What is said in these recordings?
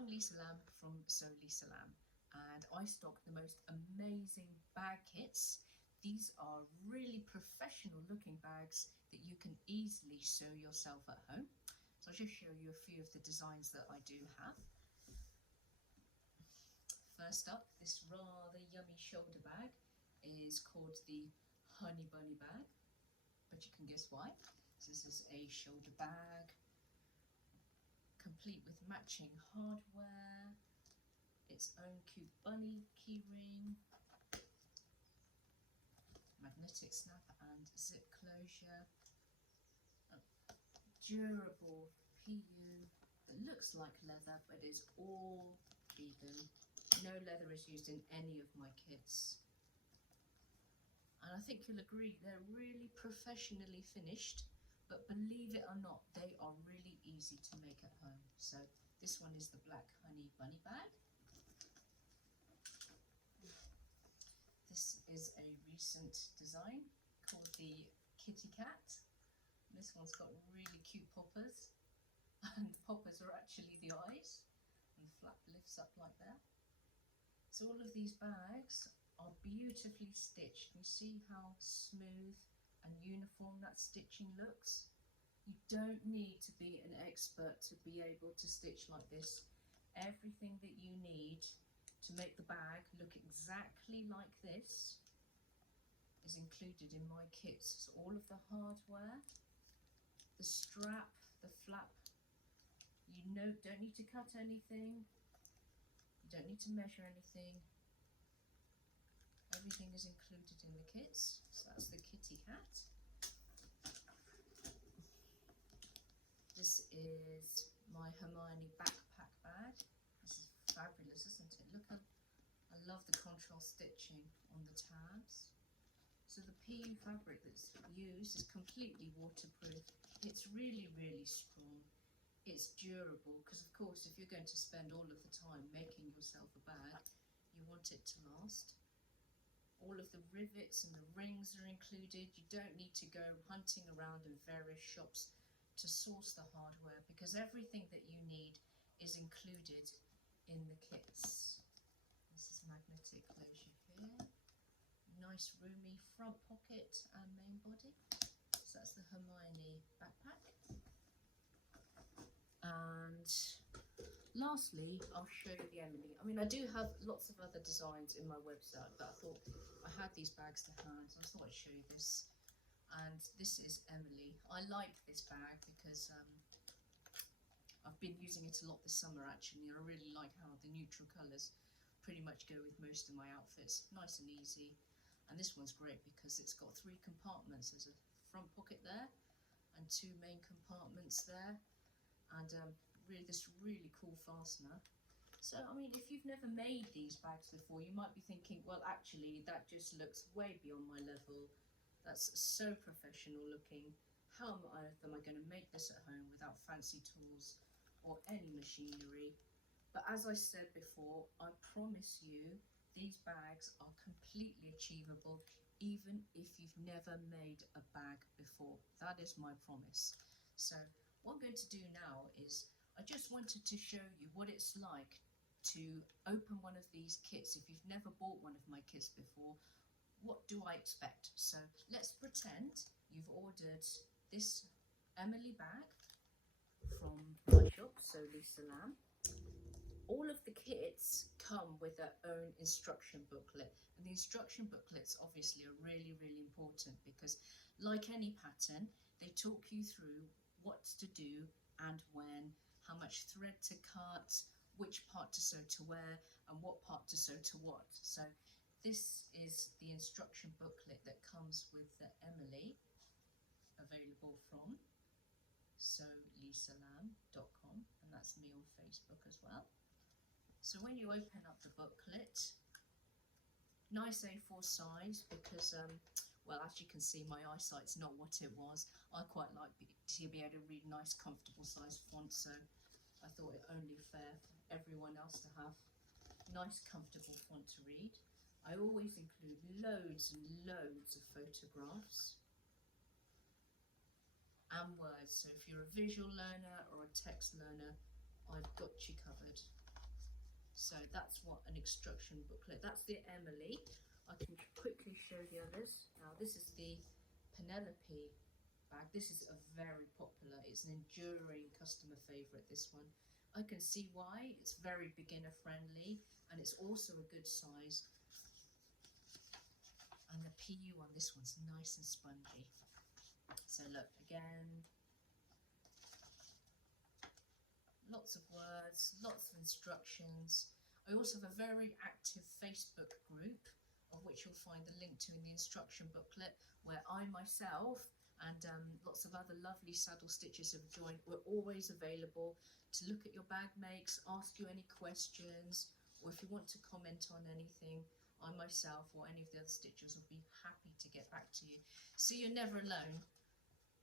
I'm Lisa Lamb from Lisa Lamb, and I stock the most amazing bag kits. These are really professional looking bags that you can easily sew yourself at home. So I'll just show you a few of the designs that I do have. First up, this rather yummy shoulder bag is called the Honey Bunny bag, but you can guess why. This is a shoulder bag complete with matching hardware, its own cute bunny keyring, magnetic snap and zip closure, a durable PU that looks like leather but is all vegan. No leather is used in any of my kits. And I think you'll agree they're really professionally finished, but believe it or not, they are really easy to make at home. So this one is the Black Honey Bunny bag. This is a recent design called the Kitty Cat. This one's got really cute poppers, and the poppers are actually the eyes, and the flap lifts up like that. So all of these bags are beautifully stitched. You see how smooth and uniform that stitching looks? You don't need to be an expert to be able to stitch like this. Everything that you need to make the bag look exactly like this is included in my kits. So all of the hardware, the strap, the flap, you don't need to cut anything, you don't need to measure anything. Everything is included in the kits. So that's the Kitty Cat. This is my Hermione backpack bag. This is fabulous, isn't it? Look, I love the contrast stitching on the tabs. So the PU fabric that's used is completely waterproof. It's really, really strong. It's durable because, of course, if you're going to spend all of the time making yourself a bag, you want it to last. All of the rivets and the rings are included. You don't need to go hunting around in various shops to source the hardware because everything that you need is included in the kits. This is magnetic closure here. Nice roomy front pocket and main body. So that's the Hermione backpack. And lastly, I'll show you the Emily. I mean, I do have lots of other designs in my website, but I thought I had these bags to hand, so I thought I'd show you this. And this is Emily. I like this bag because I've been using it a lot this summer actually. I really like how the neutral colours pretty much go with most of my outfits. Nice and easy. And this one's great because it's got 3 compartments. There's a front pocket there and 2 main compartments there. And this really cool fastener. So, I mean, if you've never made these bags before, you might be thinking, well, actually, that just looks way beyond my level. That's so professional looking. How on earth am I going to make this at home without fancy tools or any machinery? But as I said before, I promise you, these bags are completely achievable, even if you've never made a bag before. That is my promise. So what I'm going to do now is I just wanted to show you what it's like to open one of these kits. If you've never bought one of my kits before, what do I expect? So let's pretend you've ordered this Emily bag from my shop, So Lisa Lamb. All of the kits come with their own instruction booklet, and the instruction booklets obviously are really, really important because, like any pattern, they talk you through what to do and when, how much thread to cut, which part to sew to where, and what part to sew to what. So this is the instruction booklet that comes with the Emily, available from SewLisaLamb.com, and that's me on Facebook as well. So when you open up the booklet, nice A4 size because well, as you can see, my eyesight's not what it was. I quite like to be able to read nice, comfortable size font, so I thought it only fair for everyone else to have nice, comfortable font to read. I always include loads and loads of photographs and words, so if you're a visual learner or a text learner, I've got you covered. So that's what an instruction booklet. That's the Emily. I can quickly show the others. Now this is the Penelope bag. This is a very popular, it's an enduring customer favorite, this one. I can see why. It's very beginner friendly and it's also a good size. And the PU on this one's nice and spongy. So look, again, lots of words, lots of instructions. I also have a very active Facebook group, of which you'll find the link to in the instruction booklet, where I myself and lots of other lovely saddle stitchers have joined. We're always available to look at your bag makes, ask you any questions, or if you want to comment on anything, I myself or any of the other stitchers will be happy to get back to you. So you're never alone.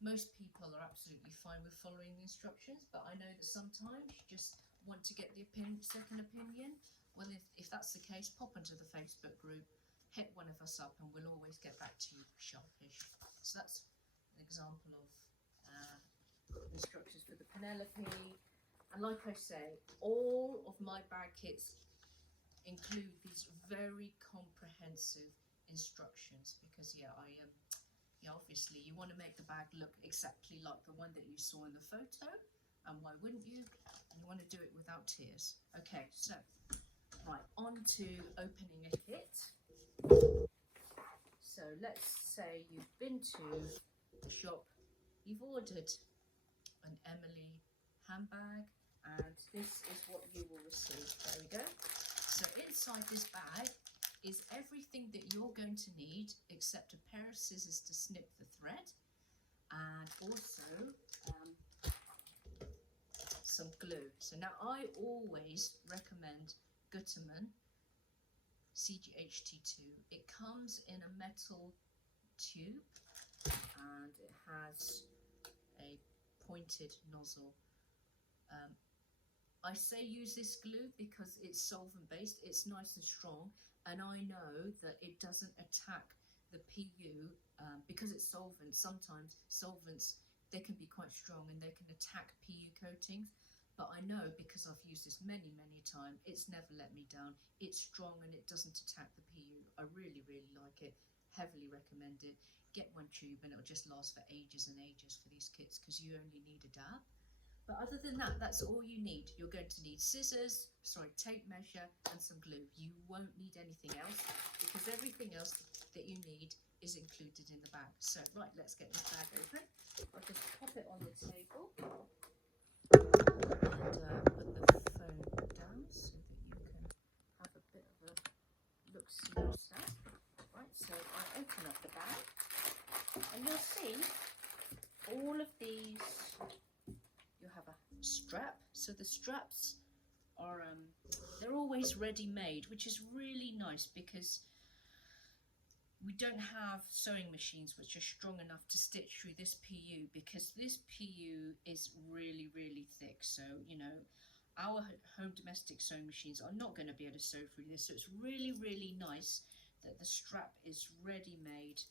Most people are absolutely fine with following the instructions, but I know that sometimes you just want to get the second opinion. Well, if that's the case, pop onto the Facebook group, hit one of us up, and we'll always get back to you sharpish. So that's an example of instructions for the Penelope. And like I say, all of my bag kits include these very comprehensive instructions because yeah, obviously you want to make the bag look exactly like the one that you saw in the photo, and why wouldn't you? And you want to do it without tears. Okay, so right, on to opening a kit. So let's say you've been to the shop, you've ordered an Emily handbag, and this is what you will receive. There we go. So inside this bag is everything that you're going to need except a pair of scissors to snip the thread, and also some glue. So now I always recommend Gutermann CGHT2. It comes in a metal tube and it has a pointed nozzle. I say use this glue because it's solvent based, it's nice and strong, and I know that it doesn't attack the PU because it's solvent. Sometimes solvents, they can be quite strong and they can attack PU coatings, but I know because I've used this many times, it's never let me down. It's strong and it doesn't attack the PU. I really like it, heavily recommend it. Get one tube and it'll just last for ages and ages for these kits because you only need a dab. But other than that, that's all you need. You're going to need scissors, tape measure, and some glue. You won't need anything else because everything else that you need is included in the bag. So, right, let's get this bag open. I'll just pop it on the table and put the phone down so that you can have a bit of a look-see yourself. Right, so I open up the bag and you'll see all of these. You have a strap, so the straps are they're always ready-made, which is really nice because we don't have sewing machines which are strong enough to stitch through this PU, because this PU is really thick. So you know, our home domestic sewing machines are not going to be able to sew through this, so it's really nice that the strap is ready-made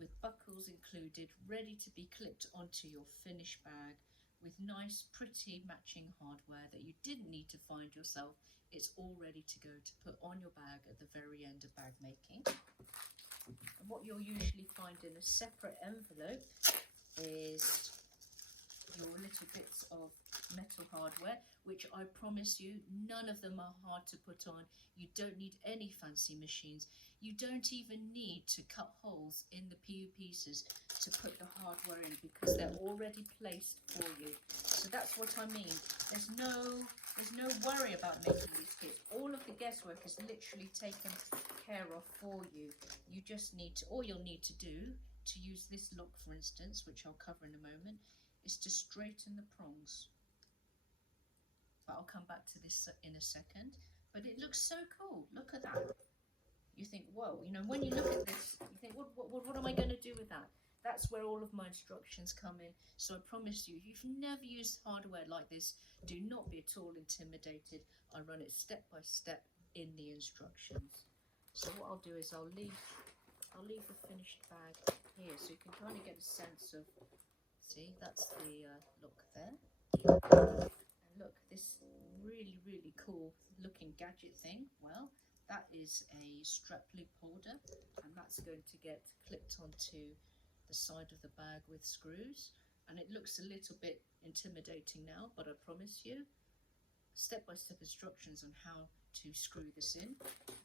with buckles included, ready to be clipped onto your finished bag, with nice pretty matching hardware that you didn't need to find yourself. It's all ready to go to put on your bag at the very end of bag making. And what you'll usually find in a separate envelope is your little bits of metal hardware, which I promise you, none of them are hard to put on. You don't need any fancy machines. You don't even need to cut holes in the PU pieces to put the hardware in because they're already placed for you. So that's what I mean. There's no worry about making these kits. All of the guesswork is literally taken care of for you. You just need to, all you'll need to do to use this look, for instance, which I'll cover in a moment, is to straighten the prongs. But I'll come back to this in a second. But it looks so cool. Look at that. You think, whoa, you know, when you look at this, you think, what am I going to do with that? That's where all of my instructions come in. So I promise you, if you've never used hardware like this, do not be at all intimidated. I run it step by step in the instructions. So what I'll do is I'll leave the finished bag here so you can kind of get a sense of, see, that's the look there. And look, this really, really cool looking gadget thing, well, that is a strap loop holder, and that's going to get clipped onto the side of the bag with screws. And it looks a little bit intimidating now, but I promise you, step-by-step instructions on how to screw this in.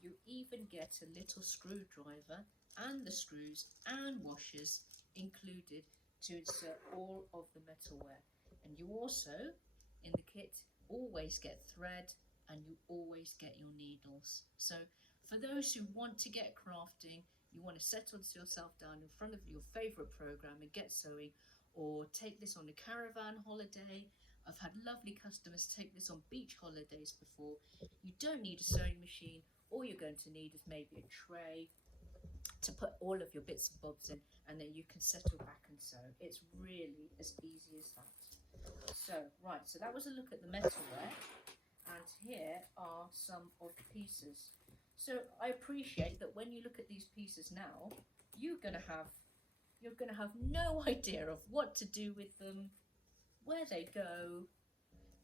You even get a little screwdriver and the screws and washers included to insert all of the metalware. And you also, in the kit, always get thread, and you always get your needles. So for those who want to get crafting, you want to settle yourself down in front of your favorite program and get sewing, or take this on a caravan holiday. I've had lovely customers take this on beach holidays before. You don't need a sewing machine. All you're going to need is maybe a tray to put all of your bits and bobs in, and then you can settle back and sew. It's really as easy as that. So, right, so that was a look at the metalware, and here are some of the pieces. So I appreciate that when you look at these pieces now, you're going to have no idea of what to do with them, where they go,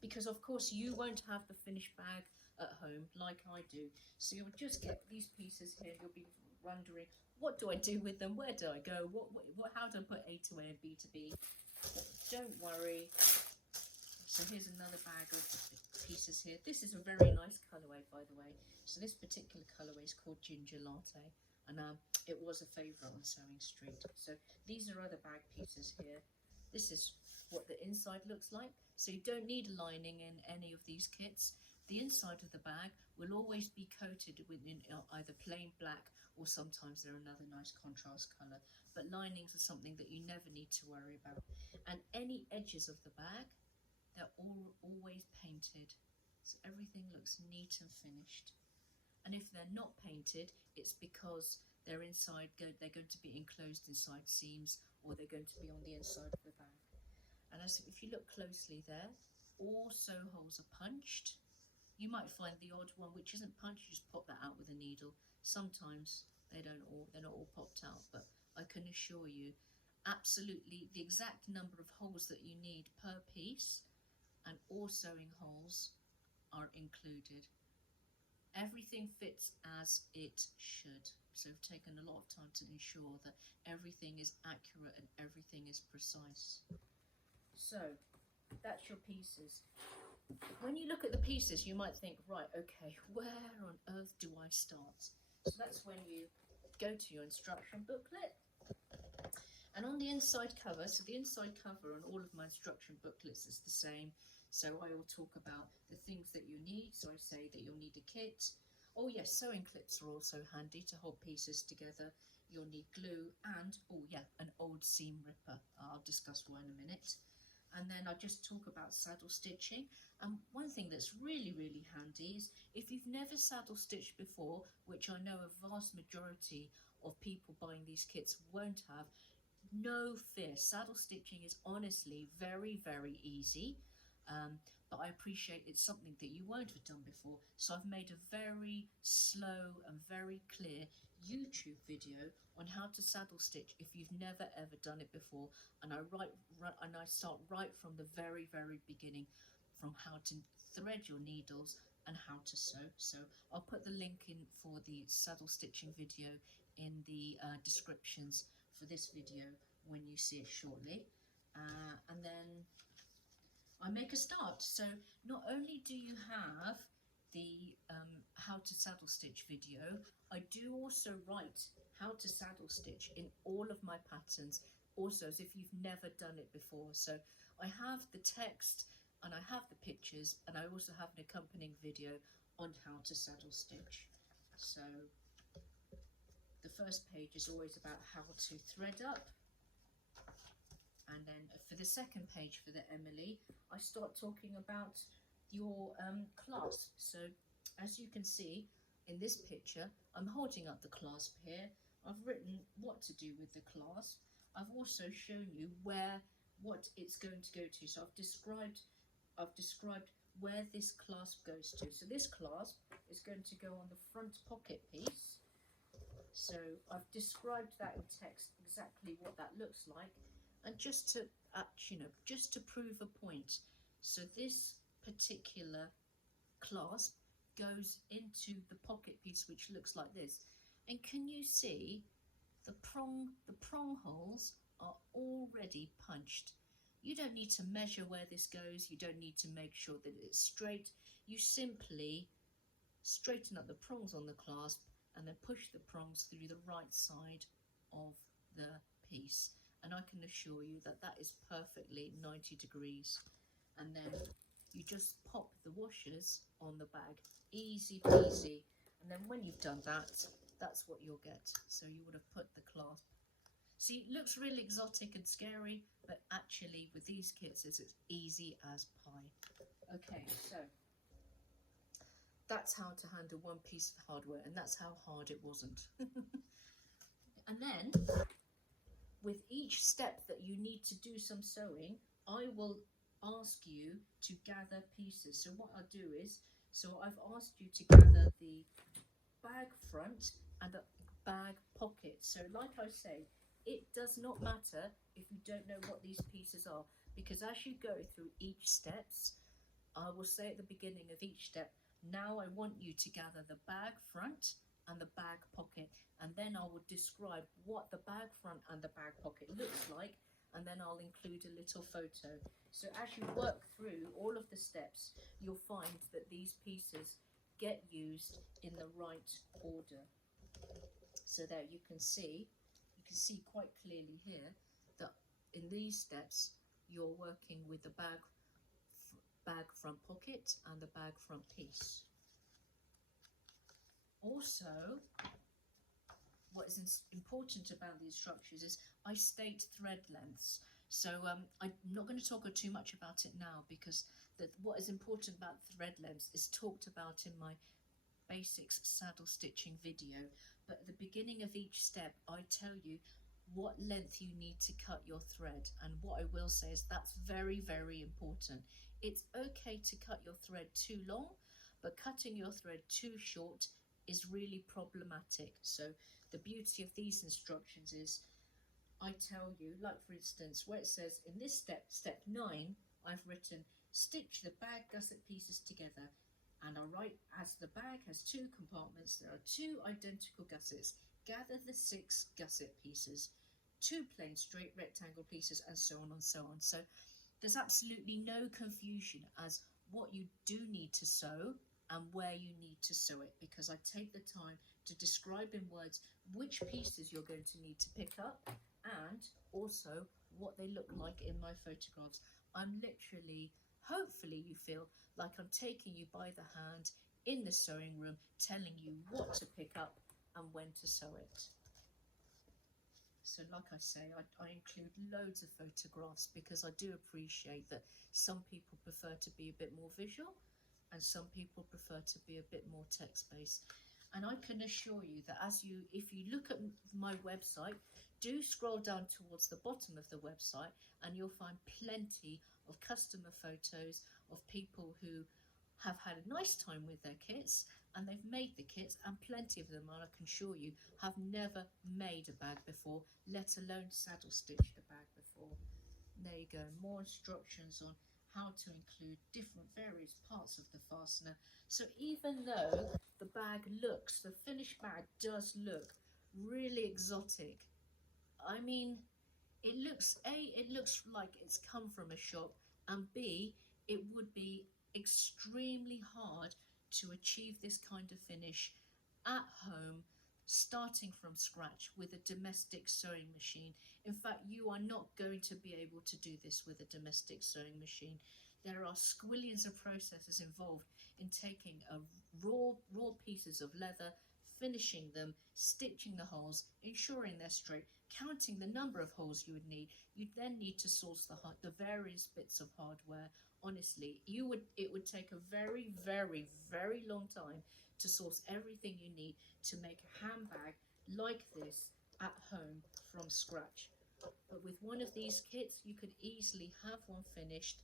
because of course you won't have the finished bag at home like I do. So you'll just get these pieces here. You'll be wondering, what do I do with them? Where do I go? How do I put A to A and B to B? But don't worry. So here's another bag of pieces here. This is a very nice colourway, by the way. So this particular colourway is called Ginger Latte, and it was a favourite on Sewing Street. So these are other bag pieces here. This is what the inside looks like. So you don't need a lining in any of these kits. The inside of the bag will always be coated with either plain black, or sometimes they're another nice contrast colour. But linings are something that you never need to worry about. And any edges of the bag, they're always painted. So everything looks neat and finished. And if they're not painted, it's because they're they're going to be enclosed inside seams, or they're going to be on the inside of the bag. And if you look closely there, all sew holes are punched. You might find the odd one which isn't punched, you just pop that out with a needle. Sometimes they're not all popped out, but I can assure you absolutely the exact number of holes that you need per piece, and all sewing holes are included. Everything fits as it should. So I've taken a lot of time to ensure that everything is accurate and everything is precise. So that's your pieces. When you look at the pieces, you might think, right, okay, where on earth do I start? So that's when you go to your instruction booklet. And on the inside cover, so the inside cover on all of my instruction booklets is the same. So I will talk about the things that you need. So I say that you'll need a kit. Oh yes, sewing clips are also handy to hold pieces together. You'll need glue and, oh yeah, an old seam ripper. I'll discuss why in a minute. And then I'll just talk about saddle stitching. And one thing that's really, really handy is if you've never saddle stitched before, which I know a vast majority of people buying these kits won't have, no fear. Saddle stitching is honestly very, very easy. But I appreciate it's something that you won't have done before. So I've made a very slow and very clear YouTube video on how to saddle stitch if you've never ever done it before. And I start right from the very, very beginning, from how to thread your needles and how to sew. So I'll put the link in for the saddle stitching video in the descriptions for this video when you see it shortly. And then I make a start. So not only do you have the how to saddle stitch video, I do also write how to saddle stitch in all of my patterns, also as if you've never done it before. So I have the text and I have the pictures, and I also have an accompanying video on how to saddle stitch. So the first page is always about how to thread up. And then for the second page, for the Emily, I start talking about your clasp. So as you can see in this picture, I'm holding up the clasp here. I've written what to do with the clasp. I've also shown you what it's going to go to. So I've described where this clasp goes to. So this clasp is going to go on the front pocket piece. So I've described that in text exactly what that looks like. And just to, just to prove a point, so this particular clasp goes into the pocket piece, which looks like this. And can you see the prong holes are already punched? You don't need to measure where this goes. You don't need to make sure that it's straight. You simply straighten up the prongs on the clasp and then push the prongs through the right side of the piece. And I can assure you that that is perfectly 90 degrees. And then you just pop the washers on the bag, easy peasy. And then when you've done that, that's what you'll get. So you would have put the clasp. See, it looks really exotic and scary, but actually with these kits it's as easy as pie. Okay, so that's how to handle one piece of hardware, and that's how hard it wasn't. And then with each step that you need to do some sewing, I will ask you to gather pieces. So what I'll do is, so I've asked you to gather the bag front and the bag pocket. So like I say, it does not matter if you don't know what these pieces are, because as you go through each steps, I will say at the beginning of each step, now I want you to gather the bag front and the bag pocket, and then I will describe what the bag front and the bag pocket looks like, and then I'll include a little photo. So as you work through all of the steps, you'll find that these pieces get used in the right order. So there you can see quite clearly here that in these steps you're working with the bag front pocket and the bag front piece. Also, what is important about these structures is I state thread lengths. So I'm not going to talk too much about it now, because what is important about thread lengths is talked about in my basics saddle stitching video. But at the beginning of each step, I tell you what length you need to cut your thread. And what I will say is that's very, very important. It's okay to cut your thread too long, but cutting your thread too short is really problematic. So the beauty of these instructions is I tell you, like for instance, where it says in this step 9, I've written stitch the bag gusset pieces together. And I write, as the bag has 2 compartments, there are 2 identical gussets. Gather the 6 gusset pieces, 2 plain straight rectangle pieces, and so on and so on. So there's absolutely no confusion as what you do need to sew and where you need to sew it, because I take the time to describe in words which pieces you're going to need to pick up, and also what they look like in my photographs. I'm literally, hopefully you feel like I'm taking you by the hand in the sewing room, telling you what to pick up and when to sew it. So like I say, I include loads of photographs because I do appreciate that some people prefer to be a bit more visual and some people prefer to be a bit more text-based. And I can assure you that if you look at my website, do scroll down towards the bottom of the website and you'll find plenty of customer photos of people who have had a nice time with their kits and they've made the kits, and plenty of them, I can assure you, have never made a bag before, let alone saddle stitched a bag before. There you go, more instructions on how to include different various parts of the fastener. So even though the finished bag does look really exotic, I mean, it looks like it's come from a shop, and B, it would be extremely hard to achieve this kind of finish at home, starting from scratch with a domestic sewing machine. In fact, you are not going to be able to do this with a domestic sewing machine. There are squillions of processes involved in taking raw pieces of leather, finishing them, stitching the holes, ensuring they're straight, counting the number of holes you would need. You'd then need to source the various bits of hardware. Honestly, it would take a very, very, very long time to source everything you need to make a handbag like this at home from scratch. But with one of these kits, you could easily have one finished.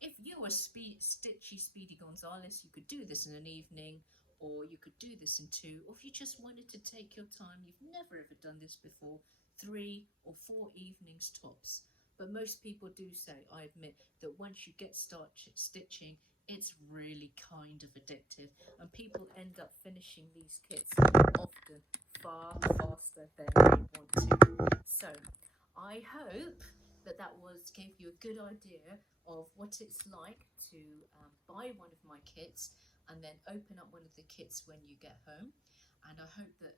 If you were Stitchy Speedy Gonzales, you could do this in an evening, or you could do this in 2, or if you just wanted to take your time, you've never ever done this before, 3 or 4 evenings tops. But most people do say, I admit, that once you get stitching, it's really kind of addictive, and people end up finishing these kits often far faster than they want to. So I hope that gave you a good idea of what it's like to buy one of my kits and then open up one of the kits when you get home. And I hope that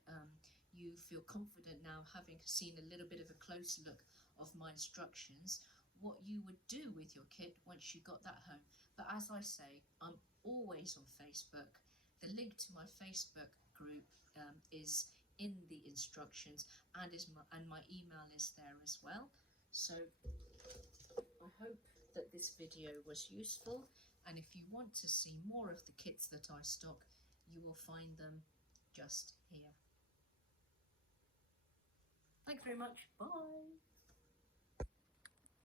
you feel confident now, having seen a little bit of a close look of my instructions, what you would do with your kit once you got that home. But as I say, I'm always on Facebook. The link to my Facebook group is in the instructions, and my email is there as well. So I hope that this video was useful, and if you want to see more of the kits that I stock, you will find them just here. Thanks very much. Bye.